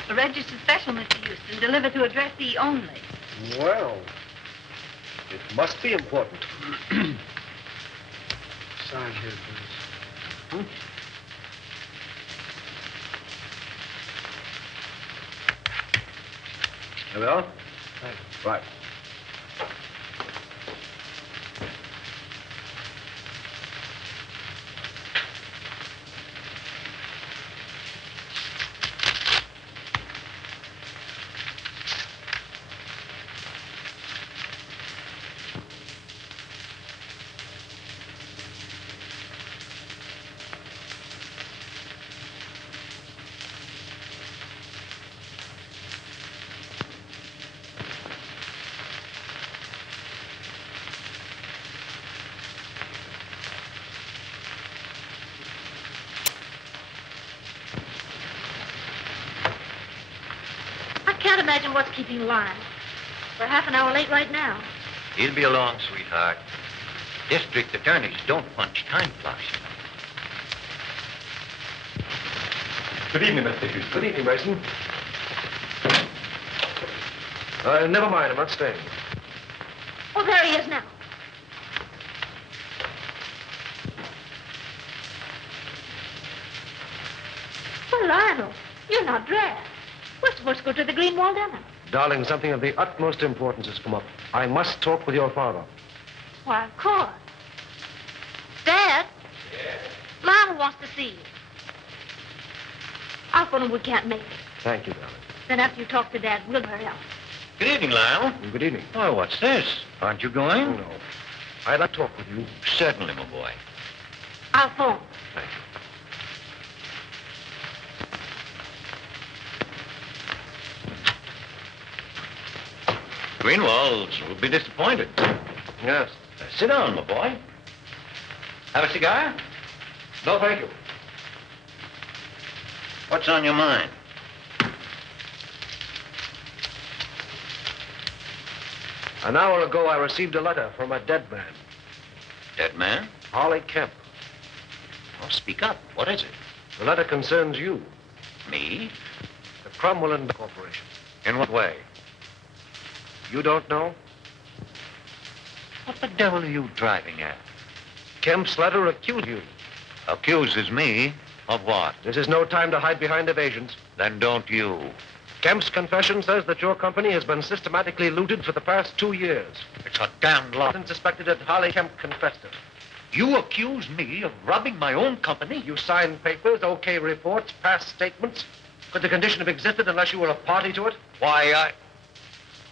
A registered special, Mr. Houston, delivered to address E only. Well, it must be important. Sign here, please. There we are. Right. imagine what's keeping Lionel. We're half an hour late right now. He'll be along, sweetheart. District attorneys don't punch time clocks. Good evening, Mr. Houston. Good evening, Mason. Never mind, I'm not staying. Oh, there he is now. Well, Lionel, you're not dressed. We're supposed to go to the Greenwald dinner. Darling, something of the utmost importance has come up. I must talk with your father. Why, of course. Dad? Yes? Lionel wants to see you. I'll phone him we can't make it. Thank you, darling. Then after you talk to Dad, we'll hurry up. Good evening, Lyle. Good evening. Oh, what's this? Aren't you going? Oh, no. I'd like to talk with you. Certainly, my boy. I'll phone. Thank you. Greenwalds will be disappointed. Yes. Sit down, my boy. Have a cigar? No, thank you. What's on your mind? An hour ago, I received a letter from a dead man. Dead man? Harley Kemp. Oh, speak up. What is it? The letter concerns you. Me? The Cromwell Corporation. In what way? You don't know? What the devil are you driving at? Kemp's letter accused you. Accuses me of what? This is no time to hide behind evasions. Then don't you. Kemp's confession says that your company has been systematically looted for the past 2 years. It's a damned lie. And suspected that Harley Kemp confessed it. You accuse me of robbing my own company? You signed papers, okay reports, past statements. Could the condition have existed unless you were a party to it? Why,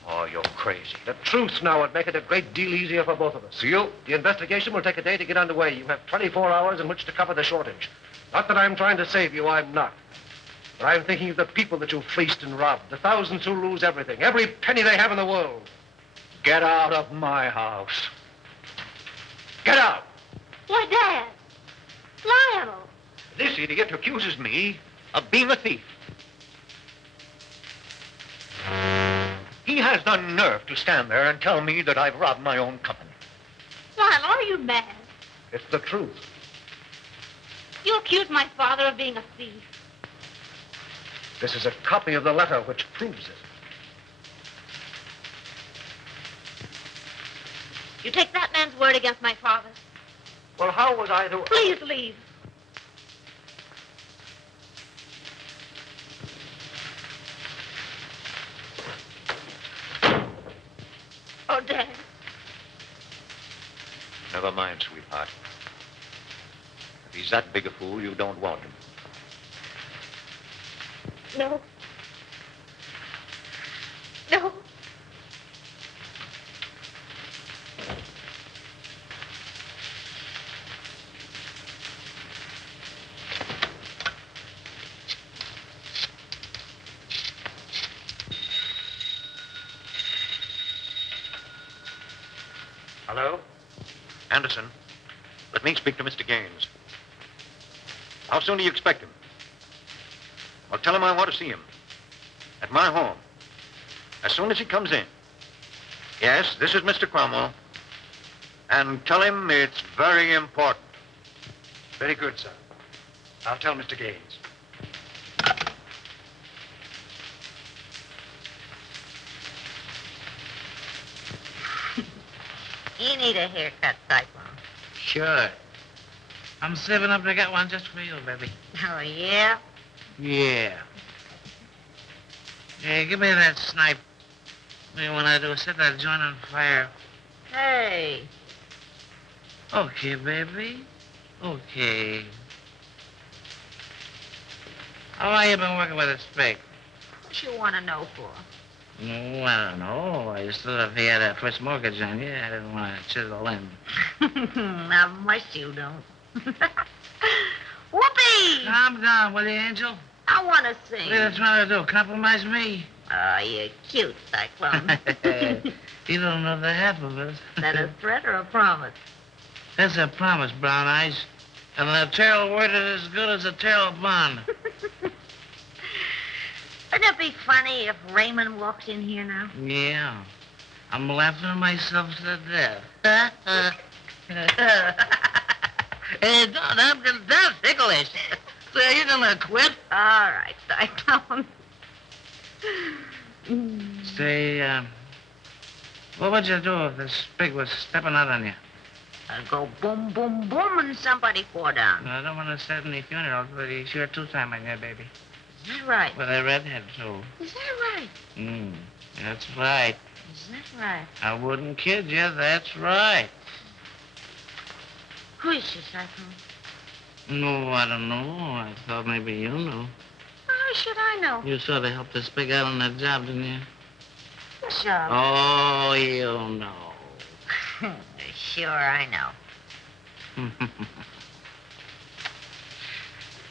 Oh, you're crazy. The truth now would make it a great deal easier for both of us. You? The investigation will take a day to get underway. You have 24 hours in which to cover the shortage. Not that I'm trying to save you, I'm not. But I'm thinking of the people that you fleeced and robbed, the thousands who lose everything, every penny they have in the world. Get out of my house. Get out! Why, Dad. Lionel. This idiot accuses me of being a thief. He has the nerve to stand there and tell me that I've robbed my own company. Lionel, are you mad? It's the truth. You accuse my father of being a thief. This is a copy of the letter which proves it. You take that man's word against my father. Well, how was I to... Please leave. Oh, Dad. Never mind, sweetheart. If he's that big a fool, you don't want him. No. No. Hello? Anderson, let me speak to Mr. Gaines. How soon do you expect him? Well, tell him I want to see him. At my home. As soon as he comes in. Yes, this is Mr. Cromwell. And tell him it's very important. Very good, sir. I'll tell Mr. Gaines. You need a haircut, Cyclone. Sure. I'm saving up to get one just for you, baby. Oh, yeah? Yeah. Hey, give me that snipe. Maybe when I do, set that joint on fire. Hey. Okay, baby. Okay. How long you been working with a spade? What you want to know for? No, I don't know. I used to live here at First Mortgage on you. I didn't want to chisel in. Not much you don't. Whoopee! Calm down, will you, Angel? I want to sing. What are you trying to do? Compromise me? Oh, you're cute, Cyclone. You don't know the half of it. Is that a threat or a promise? That's a promise, Brown Eyes. And the tail word is as good as a tail bond. Wouldn't it be funny if Raymond walked in here now? Yeah. I'm laughing myself to death. Hey, that's ticklish. So you gonna quit? All right, Cyclone. Say, what would you do if this pig was stepping out on you? I'd go boom, boom, boom, and somebody fall down. I don't want to start any funerals, but he's sure two-time on you, baby. Is that right? With a redhead, too. Is that right? That's right. Is that right? I wouldn't kid you, that's right. Who is she, Cyclone? No, I don't know. I thought maybe you knew. How should I know? You sort of helped this pig out on that job, didn't you? What job? Oh, you know. Sure, I know.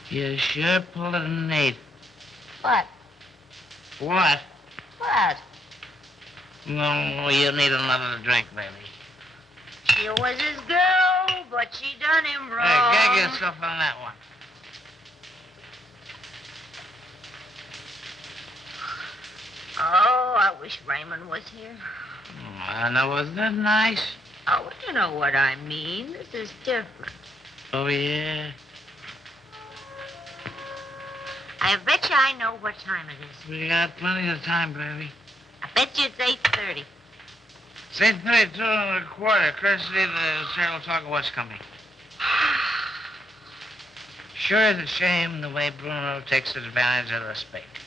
You sure pulled a Nate. What? What? What? No, you need another drink, baby. She was his girl, but she done him wrong. Hey, gag yourself on that one. Oh, I wish Raymond was here. Now, was that nice? Oh, you know what I mean. This is different. Oh, yeah? I bet you I know what time it is. We got plenty of time, baby. I bet you it's 8:30. It's 8:32 and a quarter, courtesy of the Serial Talk of What's Coming. Sure is a shame the way Bruno takes advantage of the spake.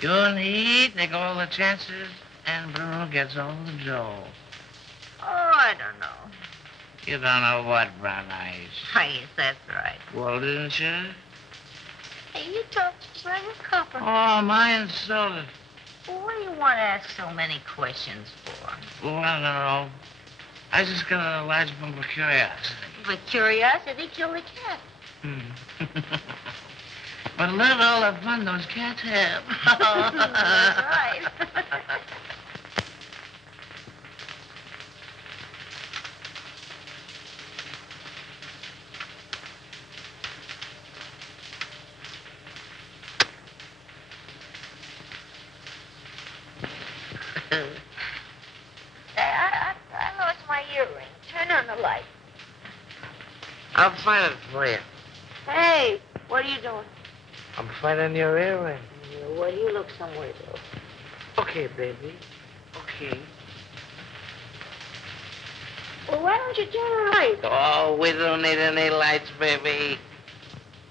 You and he take all the chances, and Bruno gets all the dough. Oh, I don't know. You don't know what, Brown Eyes. I guess that's right. Well, didn't you? Hey, you talk just like a copper. Oh, my insulted. Well, what do you want to ask so many questions for? Well, I don't know. I just got a large bump of curiosity. But curiosity killed the cat. But look at all the fun those cats have. That's right. I lost my earring. Turn on the light. I'll find it for you. Hey, what are you doing? I'm finding your earring. Well, you look somewhere else. Okay, baby. Okay. Well, why don't you turn the light? Oh, we don't need any lights, baby.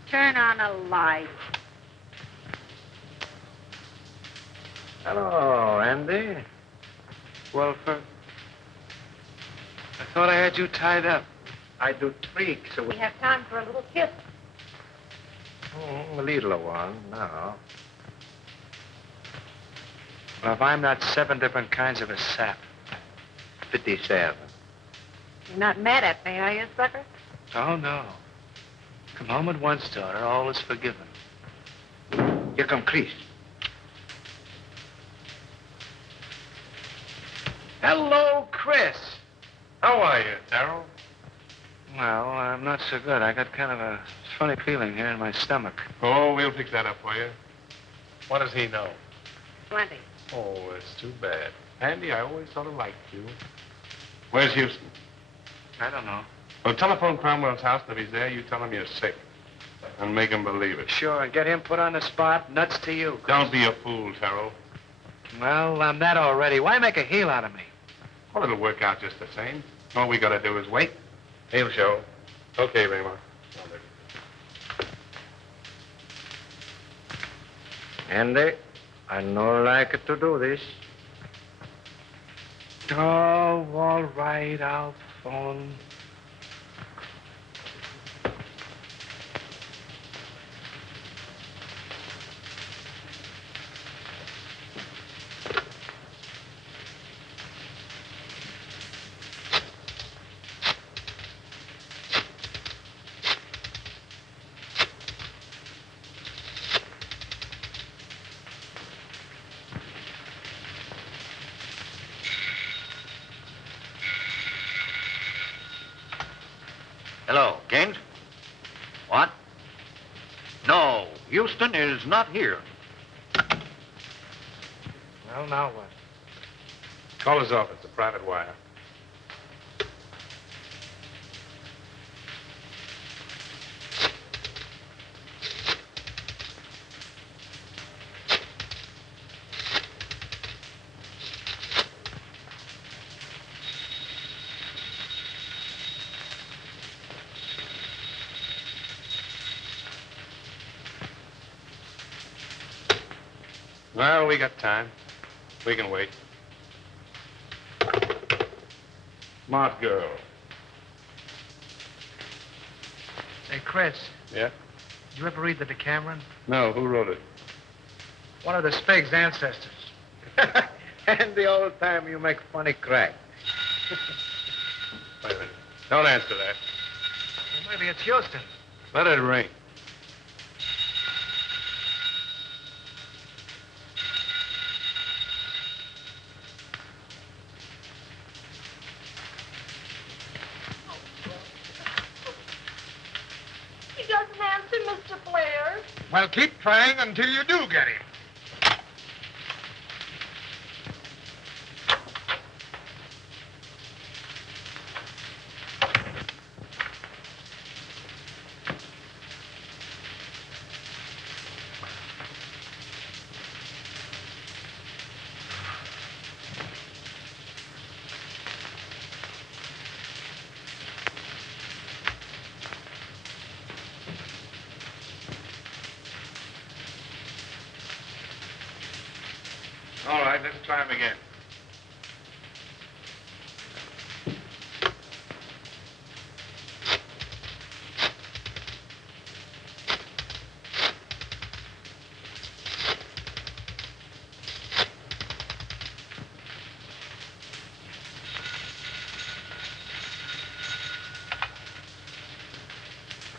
Turn on a light. Hello, Andy. Wilford, I thought I had you tied up. I do tweak, so We have time for a little kiss. A little one, no. Well, if I'm not 7 different kinds of a sap. 57. You're not mad at me, are you, sucker? Oh, no. Come home at once, daughter. All is forgiven. Here come Chris. Hello, Chris. How are you, Darrell? Well, I'm not so good. I got kind of a funny feeling here in my stomach. Oh, we'll fix that up for you. What does he know? Plenty. Oh, it's too bad. Andy, I always sort of liked you. Where's Houston? I don't know. Well, telephone Cromwell's house, and if he's there, you tell him you're sick. And make him believe it. Sure, and get him put on the spot. Nuts to you. Don't be a fool, Terrell. Well, I'm that already. Why make a heel out of me? Well, it'll work out just the same. All we gotta do is wait. He'll show. Okay, Raymond. Andy, I no like to do this. Oh, all right, I'll phone. Hello, James? What? No, Houston is not here. Well, now what? Call his office, a private wire. Well, we got time. We can wait. Smart girl. Hey, Chris, Yeah? did you ever read the Decameron? No, who wrote it? One of the Spig's ancestors. And the old time you make funny crack. Wait a minute. Don't answer that. Well, maybe it's Houston. Let it ring. He doesn't answer, Mr. Blair. Well, keep trying until you do get him. All right, let's try him again.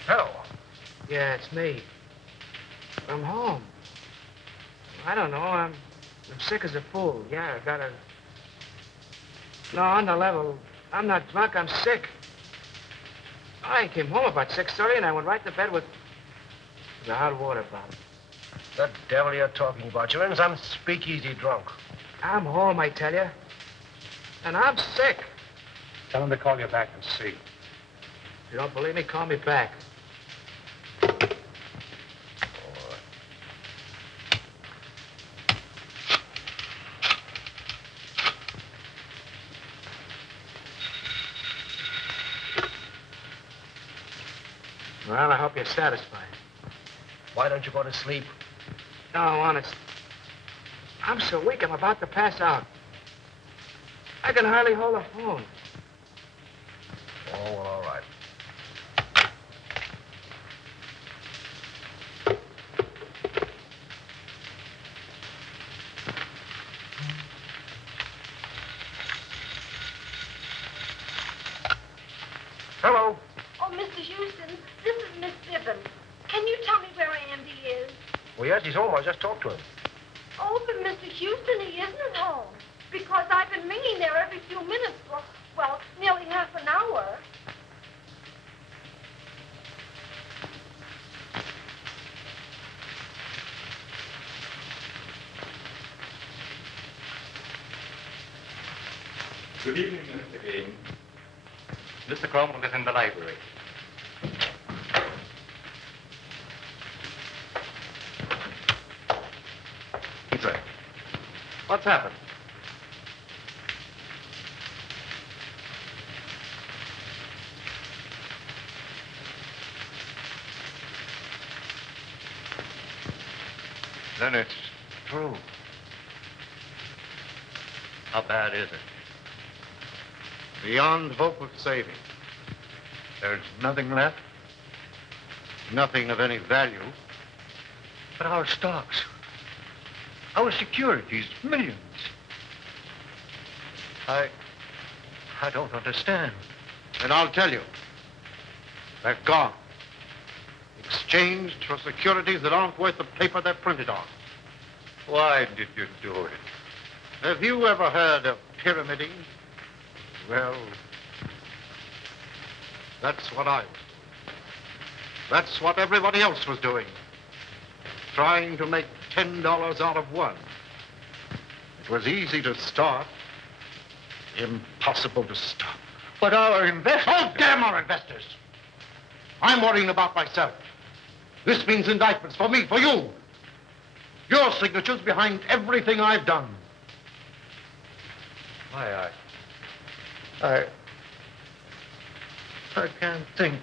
Hello. Yeah, it's me. I'm home. I don't know. I'm sick as a fool. Yeah, I got a... No, on the level. I'm not drunk. I'm sick. I came home about 6:30 and I went right to bed with a hot water bottle. The devil you're talking about. You're in some speakeasy drunk. I'm home, I tell you. And I'm sick. Tell him to call you back and see. If you don't believe me, call me back. Well, I hope you're satisfied. Why don't you go to sleep? No, honest. I'm so weak, I'm about to pass out. I can hardly hold a phone. Oh, well, all right. Hello. Oh, Mr. Houston, this is Miss Bibbin. Can you tell me where Andy is? Well, yes, he's home. I just talked to him. Oh, but Mr. Houston, he isn't at home. Because I've been ringing there every few minutes for, well, nearly half an hour. Good evening, Mr. King. Mr. Cromwell is in the library. Inside. What's happened? Then it's true. How bad is it? Beyond hope of saving. There's nothing left. Nothing of any value. But our stocks, our securities, millions. I don't understand. And I'll tell you. They're gone. Exchanged for securities that aren't worth the paper they're printed on. Why did you do it? Have you ever heard of pyramiding? Well, that's what I was doing. That's what everybody else was doing. Trying to make $10 out of one. It was easy to start. Impossible to stop. But our investors... Oh, damn our investors! I'm worrying about myself. This means indictments for me, for you. Your signature's behind everything I've done. I can't think.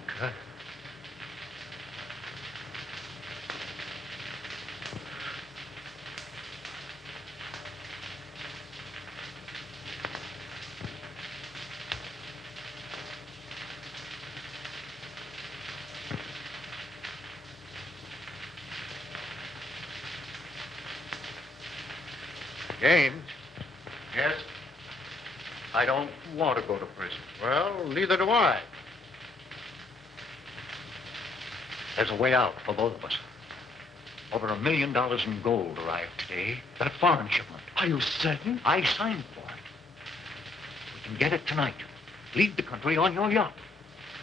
James, Yes? I don't want to go to prison. Well, neither do I. There's a way out for both of us. Over $1 million in gold arrived today. That foreign shipment. Are you certain? I signed for it. We can get it tonight. Leave the country on your yacht.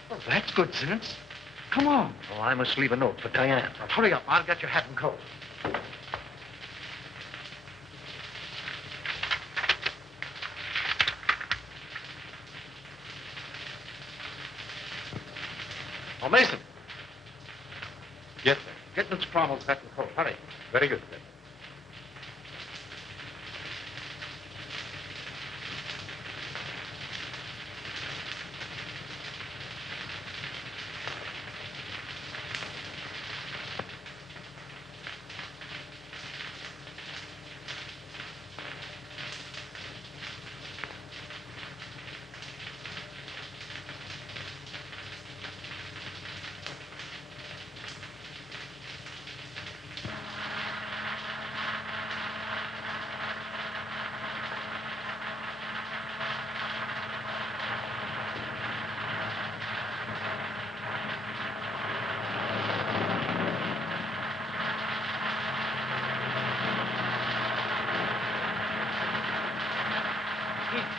Well, that's good sense. Come on. Oh, I must leave a note for Diane. Now, hurry up. I'll get your hat and coat. Oh, Mason. Yes, sir. Get Miss Cromwell's hat and coat. Hurry. Very good, sir.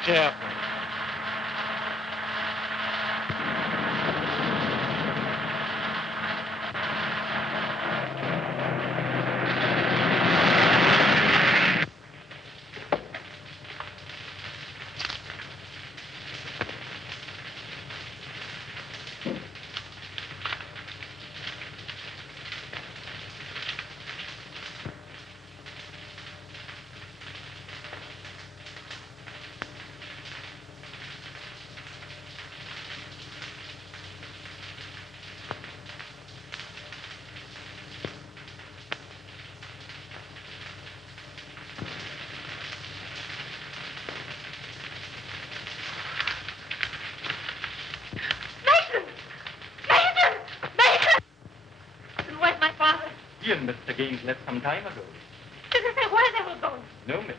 Careful. Where's my father? You and Mr. Gaines left some time ago. Did they say where they were going? No, miss.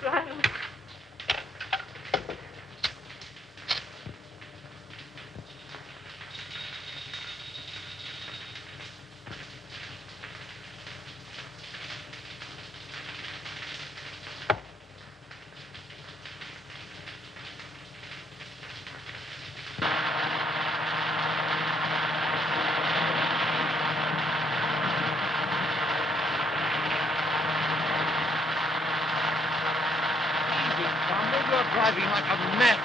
Brian. You're driving like a mad.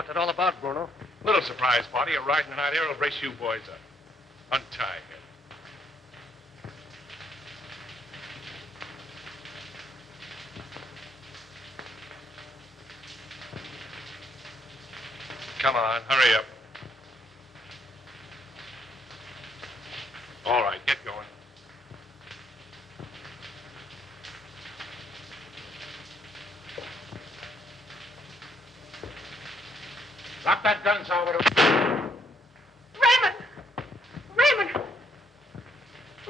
What's it all about, Bruno? Little surprise party. A ride tonight here will brace you boys up. Untie him. Come on, hurry up. All right, get going. Drop that gun, Salvador. Raymond! Raymond!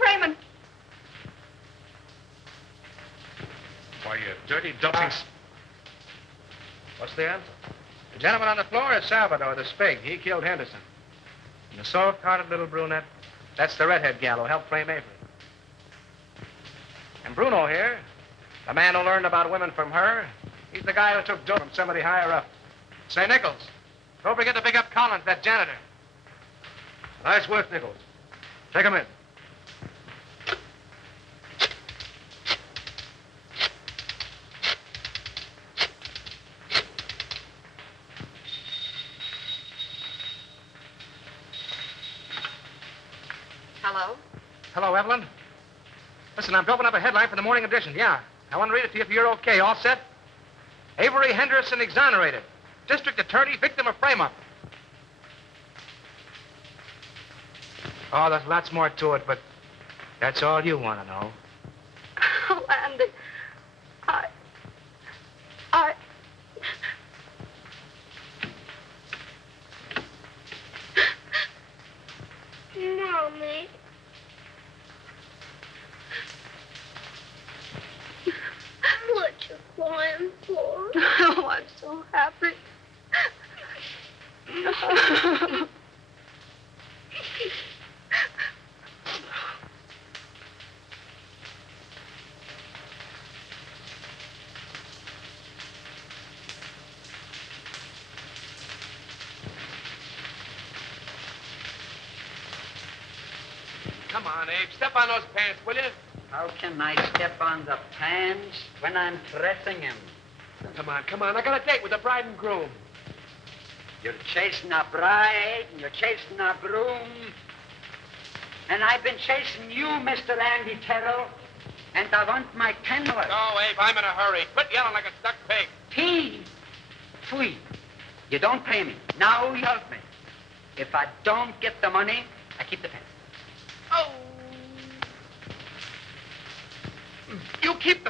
Raymond! Why, you dirty dumping... What's the answer? The gentleman on the floor is Salvador, the Spig. He killed Henderson. And the soft-hearted little brunette, that's the redhead gal who helped frame Avery. And Bruno here, the man who learned about women from her, he's the guy who took dough from somebody higher up. Say, Nichols, don't forget to pick up Collins, that janitor. Nice work, Nichols. Take him in. Hello? Hello, Evelyn. Listen, I'm doping up a headline for the morning edition. Yeah. I want to read it to you if you're okay. All set? Avery Henderson exonerated. District attorney, victim of frame-up. Oh, there's lots more to it, but that's all you want to know. Oh, Andy. I... Mommy. What you crying for? Oh, I'm so happy. Come on, Abe. Step on those pants, will you? How can I step on the pants when I'm pressing him? Come on. I got a date with the bride and groom. You're chasing a bride, and you're chasing a groom. And I've been chasing you, Mr. Andy Terrell. And I want my $10. No, Abe, I'm in a hurry. Quit yelling like a stuck pig. Pete! Pfui. You don't pay me. Now you help me. If I don't get the money, I keep the pants. Oh! You keep the